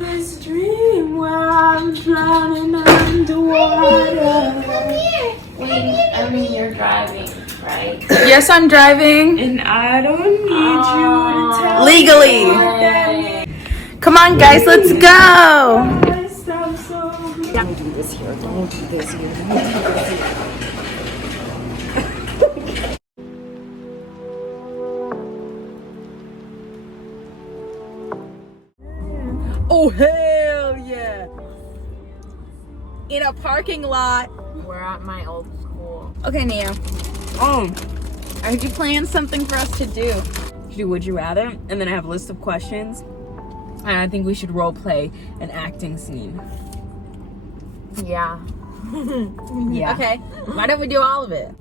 this dream where I'm drowning underwater. Wait, I mean you're driving, right? Yes, I'm driving. And I don't need you to tell Legally. me what that means. Come on, guys, let's go. I sound so good. Don't do this here. Don't do this here. Don't do this here. Oh, hell yeah. In a parking lot. We're at my old school. Okay, Nia. Are you planning something for us to do? Do Would You Rather, and then I have a list of questions. And I think we should role play an acting scene. Yeah. Yeah. Okay. Why don't we do all of it?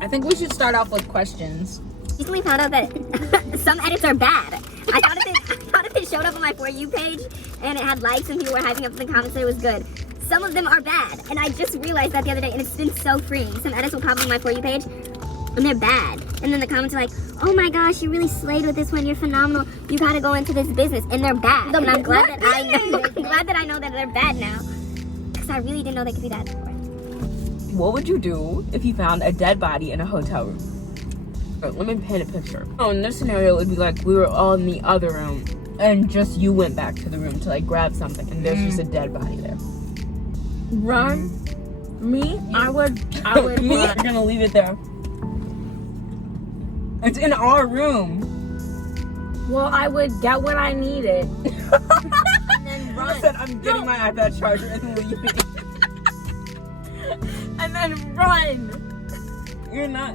I think we should start off with questions. Recently found out that some edits are bad. I thought if it showed up on my For You page and it had likes and people were hyping up in the comments that it was good. Some of them are bad, and I just realized that the other day, and it's been so freeing. Some edits will pop up on my For You page, and they're bad. And then the comments are like, oh my gosh, you really slayed with this one, you're phenomenal, you gotta go into this business, and they're bad. And I'm glad that I know that they're bad now, because I really didn't know they could be bad before. What would you do if you found a dead body in a hotel room? Let me paint a picture. Oh, in this scenario, it would be like we were all in the other room, and just you went back to the room to like grab something, and there's just a dead body there. Run. Me? I would Me, run. I'm gonna leave it there. It's in our room. Well, I would get what I needed. And then run. I said I'm getting my iPad charger and leaving. And then run. You're not.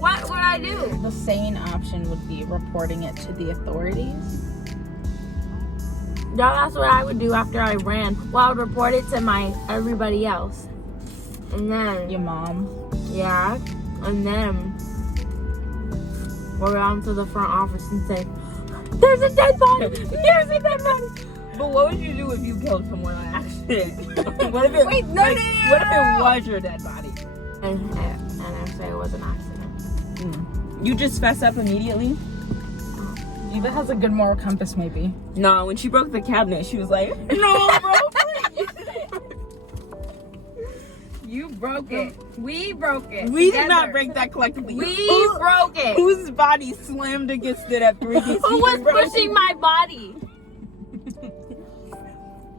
What would I do? The sane option would be reporting it to the authorities. Yeah, that's what I would do after I ran. Well, I would report it to everybody else. And then, Your mom. yeah, and then we'll go down to the front office and say, there's a dead body! There's a dead body! But what would you do if you killed someone on accident? What if it? Wait, no. What if it was your dead body? And I say it was an accident. You just fess up immediately? Eva has a good moral compass, maybe. No, when she broke the cabinet, she was like, "No, bro, please." You broke it. We broke it. We did together. not break that collectively. We Who- broke it. Whose body slammed against it at 3D? Who was pushing my body?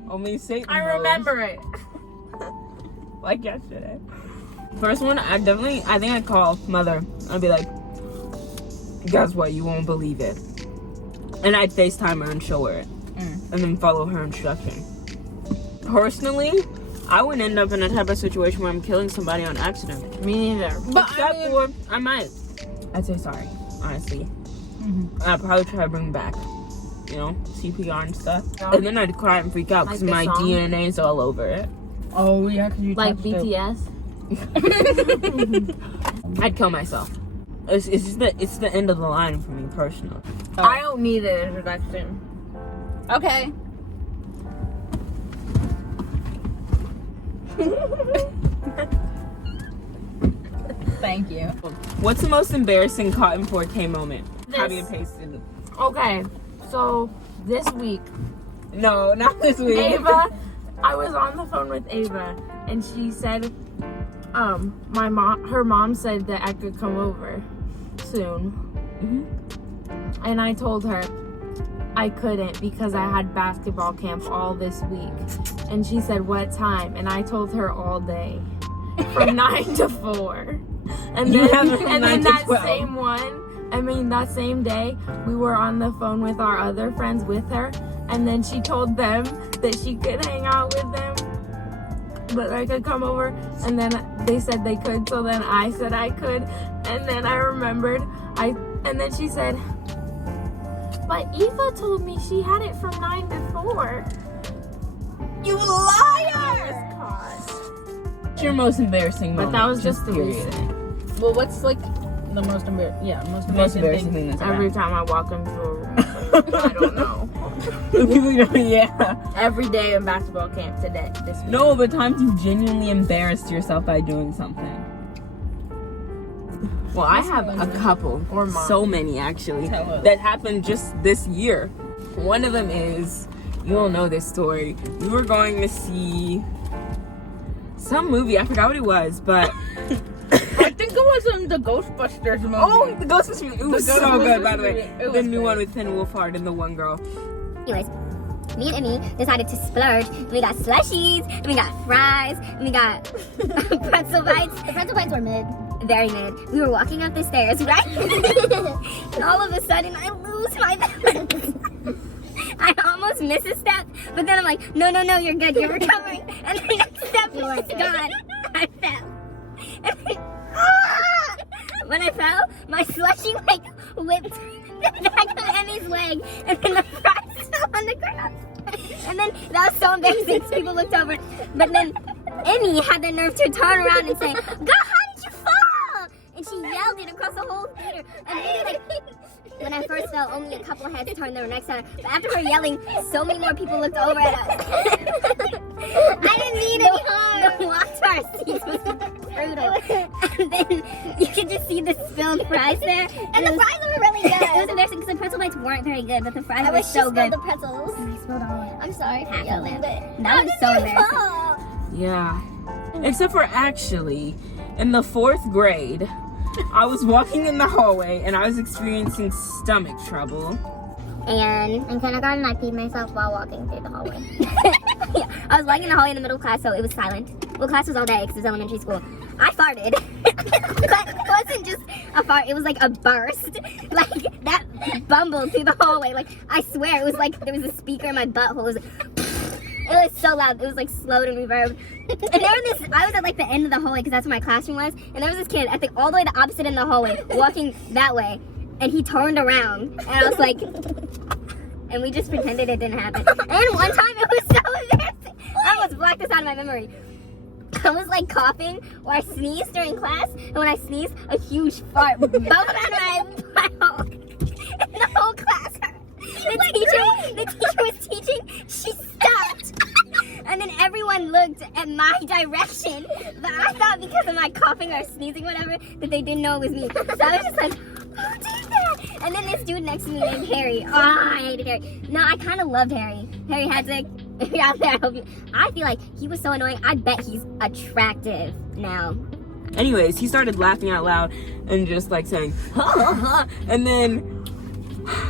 Only Satan I knows. remember it. Like yesterday. First one, I think I'd call mother. I'd be like, guess what? You won't believe it. And I'd FaceTime her and show her it. And then follow her instruction. Personally, I wouldn't end up in a type of situation where I'm killing somebody on accident. Me neither. But except for, I might. I'd say sorry, honestly. I'd probably try to bring back, CPR and stuff. Yeah. And then I'd cry and freak out because Like the my song? DNA's all over it. Oh, yeah, because you Like touched it. BTS. I'd kill myself. It's the end of the line for me personally. I don't need an introduction. Okay. Thank you. What's the most embarrassing Cotton 4K moment? This. Copy and pasted. Okay, so this week, No, not this week. Ava, I was on the phone with Ava, and she said, her mom said that I could come over soon. And I told her I couldn't because I had basketball camp all this week. And she said, what time? And I told her all day, from 9 to 4. And You then, have it from and 9 then to that 12. that same day, we were on the phone with our other friends with her. And then she told them that she could hang out with them, but I could come over. And then they said they could, so then I said I could. And then I remembered, and then she said, but Eva told me she had it from 9 to 4. You liar! What's your most embarrassing But moment? that was just the period. reason. Well, what's like the most embarrassing? Yeah, most Most embarrassing embarrassing thing. thing that's Every ever time I walk into a room, I don't know. Yeah. Every day in basketball camp today, this week. No, but times you genuinely embarrassed yourself by doing something. Well, I have a couple, Or mom. so many actually, Tell us. that happened just this year. One of them is, you all know this story. We were going to see some movie. I forgot what it was, but I think it was in the Ghostbusters movie. oh, the Ghostbusters movie. It was so Ghostbusters good, by the way. movie. It The was new one great. with Finn Wolfhard and the one girl. Anyways, me and Emmy decided to splurge. We got slushies, and we got fries, and we got pretzel bites. The pretzel bites were mid. Very mid. We were walking up the stairs, right? And all of a sudden, I lose my balance. I almost miss a step, but then I'm like, no, you're good, you're recovering. And the next step was gone. I fell. And then, when I fell, my slushie like whipped the back of Emmy's leg, and then the fries fell on the ground. And then that was so embarrassing because people looked over. But then Emmy had the nerve to turn around and say, "God, how did you fall?" And she yelled it across the whole theater. And maybe like when I first fell, only a couple heads turned their necks at her. But after her yelling, so many more people looked over at us. I didn't mean any harm. The walk to our seats was brutal. And then you could just see the spilled fries there. And the fries were really good. It was embarrassing because the pretzel bites weren't very good, but the fries I were wish so you good. spilled the pretzels. I spilled all of it. I'm sorry for Half of yelling, it. but That was so embarrassing. Yeah. Except for actually, in the 4th grade, I was walking in the hallway and I was experiencing stomach trouble. And in kindergarten, I peed myself while walking through the hallway. yeah, I was walking in the hallway in the middle class, so it was silent. Well, class was all day because it was elementary school. I farted. But it wasn't just a fart, it was like a burst. Like, that bumbled through the hallway. Like, I swear, it was like there was a speaker in my butthole. It was so loud. It was like slowed and reverbed. And there was this, I was at like the end of the hallway because that's where my classroom was. And there was this kid, I think all the way the opposite end of the hallway, walking that way. And he turned around. And I was like, and we just pretended it didn't happen. And one time it was so embarrassing. I almost blocked this out of my memory. I was like coughing or I sneezed during class. And when I sneezed, a huge fart bubbled out of my hole. And the whole class heard. The teacher was teaching. She stopped. And then everyone looked at my direction. But I thought because of my coughing or sneezing, whatever, that they didn't know it was me. So I was just like, who did that? And then this dude next to me named Harry. Oh, I hated Harry. No, I kind of loved Harry. Harry Hadzik. If you're out there, I hope you. I feel like he was so annoying. I bet he's attractive now. Anyways, he started laughing out loud and just like saying, ha ha ha. And then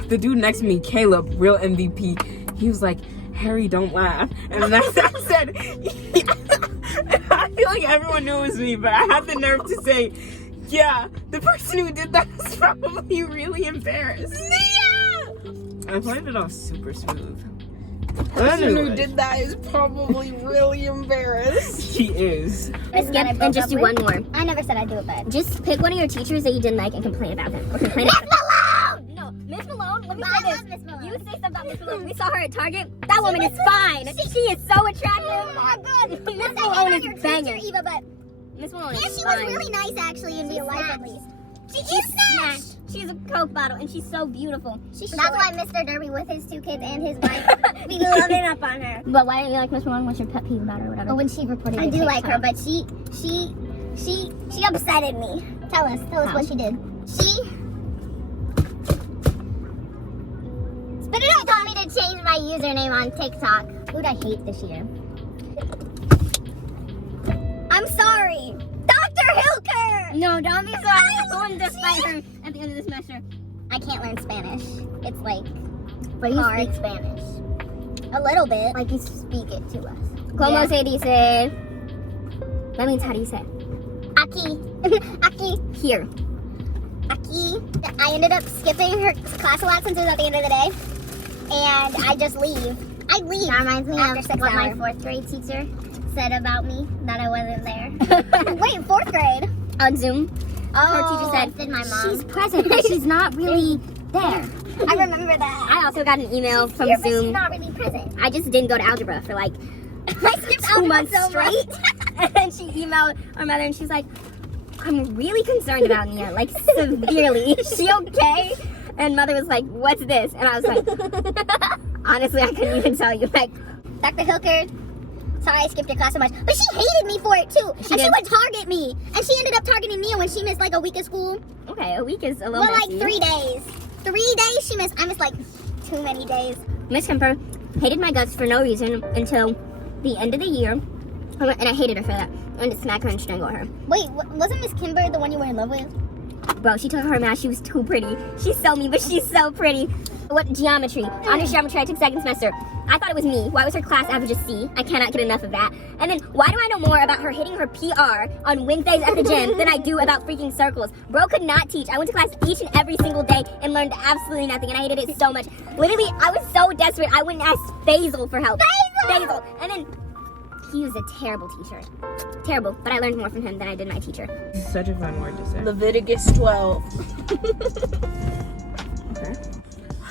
the dude next to me, Caleb, real MVP, he was like, Harry, don't laugh. And then I said, and I feel like everyone knew it was me, but I had the nerve to say, yeah, the person who did that was probably really embarrassed. Yeah! I played it off super smooth. The person who did that is probably really embarrassed. He is. And just do one more. I never said I'd do it, but Just pick one of your teachers that you didn't like and complain about them. Or complain about Malone! No, Miss Malone, let me I say this. love Miss Malone. You say something about Miss Malone. We saw her at Target. That woman is fine. She is so attractive. Oh my god! Miss Malone is banging. Eva, but Miss Malone and is she fine. was really nice actually in real life at least. She is She's snatched. She's a Coke bottle and she's so beautiful. That's why Mr. Derby with his 2 kids and his wife be loving up on her. But why don't you like Miss Malone? What's your pet peeve about her or whatever? Oh, when she reported, I do like her, but she upsetted me. Tell us what she did. She spit it out. Told me to change my username on TikTok. Who'd I hate this year? I'm sorry, Dr. Hilker. No, don't be sorry. I'm going to fight her at the end of the semester. I can't learn Spanish. It's like But you hard. speak Spanish. A little bit. Like you speak it to us. Como se dice? That means how do you say? Aquí. Aquí. Here. Aquí. I ended up skipping her class a lot since it was at the end of the day. And I just leave. I leave. That reminds me of what my 4th grade teacher said about me, that I wasn't there. Wait, 4th grade? On Zoom. Her teacher said, my mom. She's present, but she's not really there. I remember that. I also got an email from Here, but Zoom. she's not really present. I just didn't go to algebra for like I skipped 2 algebra months so straight. And then she emailed our mother and she's like, I'm really concerned about Nia, like severely. Is she okay? And mother was like, what's this? And I was like, honestly, I couldn't even tell you. Like, Dr. Hilker, sorry I skipped your class so much. But she hated me for it too. And she did. would target me. And she ended up targeting Nia when she missed like a week of school. okay, a week is a little Well, like messy. 3 days. 3 days she missed. I missed like too many days. Miss Kemper hated my guts for no reason until the end of the year, and I hated her for that. I wanted to smack her and strangle her. Wait, wasn't Miss Kimber the one you were in love with? Bro, she took her math. She was too pretty. She's so mean, but she's so pretty. What geometry? Honors geometry. I took second semester. I thought it was me. Why was her class average a C? I cannot get enough of that. And then why do I know more about her hitting her PR on Wednesdays at the gym than I do about freaking circles? Bro could not teach. I went to class each and every single day and learned absolutely nothing, and I hated it so much. Literally, I was so desperate. I went and asked Basil for help. Basil! And then he was a terrible teacher. Terrible. But I learned more from him than I did my teacher. Such a fun word to say. Leviticus 12. Okay.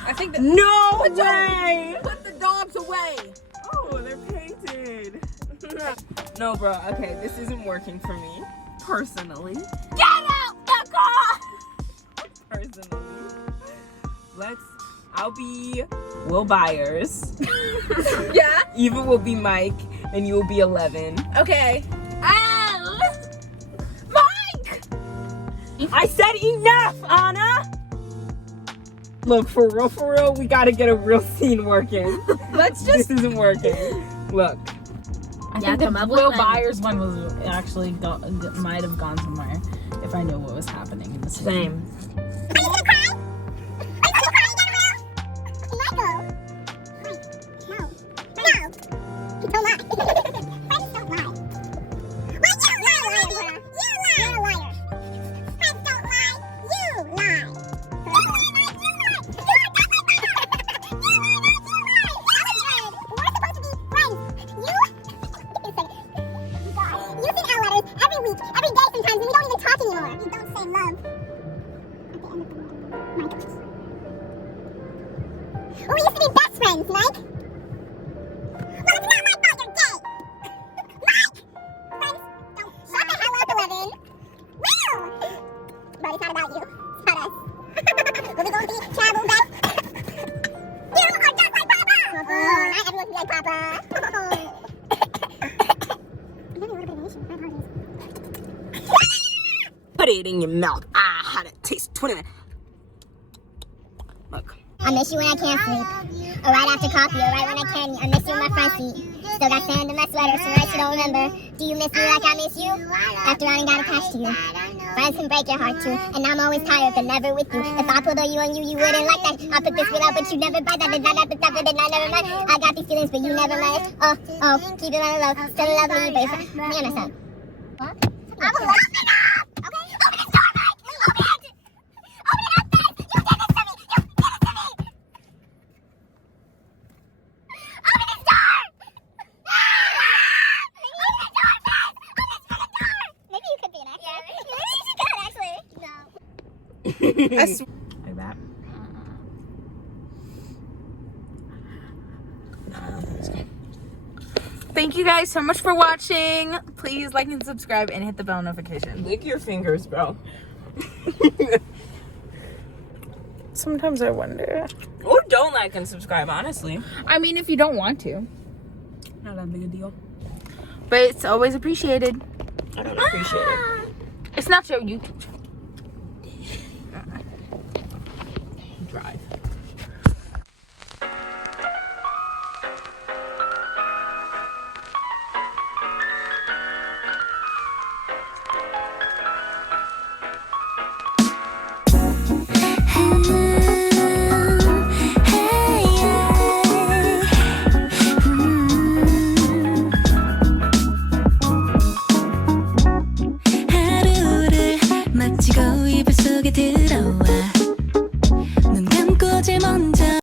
I think that. No way! Put the dogs away. Oh, they're painted. No, bro. Okay, this isn't working for me personally. Get out the car! Personally, I'll be Will Byers. Yeah. Eva will be Mike, and you will be 11. Okay. Mike! I said enough, Anna! Look, for real, we gotta get a real scene working. Let's just. This isn't working. Look. I think the Will Byers one was actually might have gone somewhere if I knew what was happening in the scene. Same. Are you gonna cry? Are you gonna cry again, Will? Michael. No. Don't lie. Friends don't lie. Why you lie? You're a liar. Friends don't lie. You lie. Every day sometimes, and we don't even talk anymore. You don't say love at the end of the letter. Mike. Well, we used to be best friends, Mike. Well, it's not my fault you're gay. Mike! Friends, don't shut the hell up, 11. Will! But it's not about you. It's about us. We'll be going to travel back. You are just like Papa! Oh, not everyone can be like Papa. I'm having a little bit of an issue. My apologies. Put it in your mouth. Ah, how it tastes. 20 minutes. Look. I miss you when I can't sleep, or right after coffee, or right when I can. I miss you in my front seat. Still got sand in my sweater, so nice you don't remember. Do you miss me like I miss you? After running got attached to you. Friends can break your heart too, and I'm always tired, but never with you. If I pulled on you and you wouldn't like that. I put this without, but you never bite that. Did not never mind. I got these feelings, but you never mind. Oh, keep it on the low. Still love me, but it's me and my son. What? I will love it up. Okay, open this door, Mike. Open it. Open it up, guys. You did this to me. You did this to me. Open this door! Open the door, guys! Open the door! Maybe you could be an actor. Yeah, maybe you could, actually. No. Like that. Thank you guys so much for watching. Please like and subscribe and hit the bell notification. Lick your fingers, bro. Sometimes I wonder. Or don't like and subscribe, honestly. I mean, if you don't want to. Not that big a deal. But it's always appreciated. I don't appreciate it. It's not your YouTube channel. Drive.